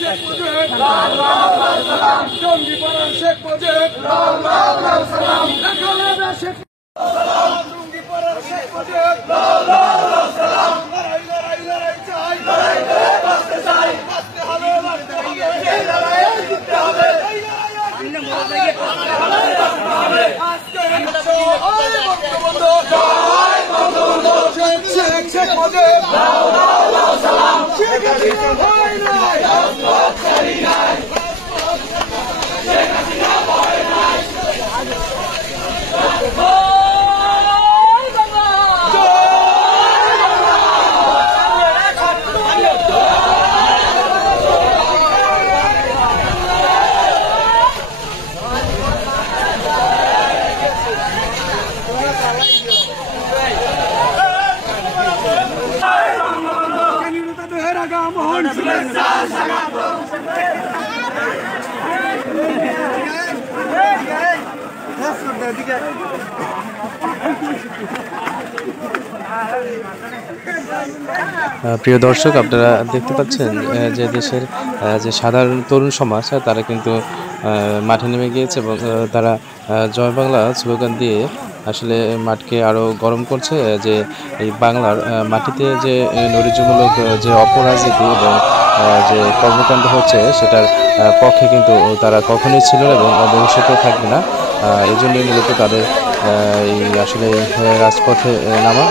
শেখ মুজিব জঙ্গি পাড়ার শেখ মুজিব খালেদা শেখ জঙ্গি পাড়ার শেখ মুজিব লড়াই লড়াই লড়াই চাই বাঁচতে চাই বাঁচতে হবে বাঁচতে হবে এই লড়াইয়ে জিততে হবে এই লড়াইয়ে আজকে বঙ্গবন্ধু জয় বঙ্গবন্ধু শেখ শেখ মুজিব সালাম শেখ হাসিনা ভয় নাই ছাড়ি নাই শেখ হাসিনা ভয় নাই প্রিয় দর্শক, আপনারা দেখতে পাচ্ছেন যে দেশের যে সাধারণ তরুণ সমাজ তারা কিন্তু মাঠে নেমে গিয়েছে এবং তারা জয় বাংলা স্লোগান দিয়ে আসলে মাঠকে আরও গরম করছে। যে এই বাংলার মাটিতে যে নৈরাজ্যমূলক যে অপরাজনীতি এবং যে কর্মকাণ্ড হচ্ছে সেটার পক্ষে কিন্তু তারা কখনোই ছিল না এবং ভবিষ্যতেও থাকবে না। এই জন্যই মূলত তাদের এই আসলে রাজপথে নামা।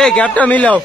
এই গ্যাপটা মিলাও।